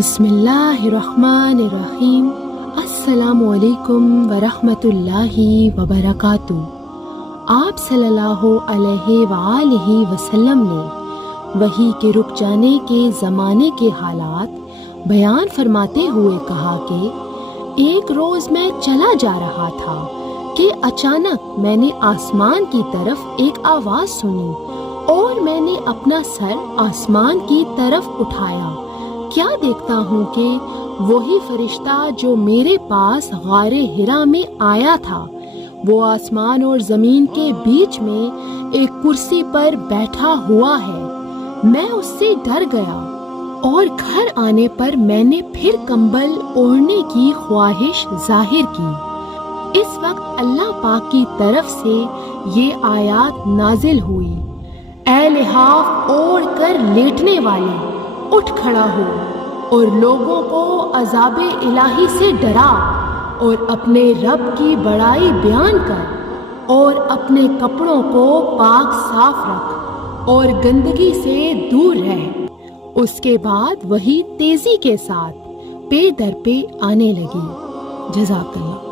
بسم اللہ الرحمن الرحیم۔ السلام علیکم ورحمۃ اللہ وبرکاتہ۔ آپ صلی اللہ علیہ وآلہ وسلم نے وحی کے رک جانے کے زمانے کے حالات بیان فرماتے ہوئے کہا کہ ایک روز میں چلا جا رہا تھا کہ اچانک میں نے آسمان کی طرف ایک آواز سنی اور میں نے اپنا سر آسمان کی طرف اٹھایا۔ کیا دیکھتا ہوں کہ وہی فرشتہ جو میرے پاس غار حرا میں آیا تھا وہ آسمان اور زمین کے بیچ میں ایک کرسی پر بیٹھا ہوا ہے۔ میں اس سے ڈر گیا اور گھر آنے پر میں نے پھر کمبل اوڑھنے کی خواہش ظاہر کی۔ اس وقت اللہ پاک کی طرف سے یہ آیات نازل ہوئی: اے لحاف اوڑھ کر لیٹنے والے، اٹھ کھڑا ہو اور لوگوں کو عذاب الہی سے ڈرا، اور اپنے رب کی بڑائی بیان کر، اور اپنے کپڑوں کو پاک صاف رکھ اور گندگی سے دور رہ۔ اس کے بعد وہی تیزی کے ساتھ پے در پے آنے لگی۔ جزاک اللہ۔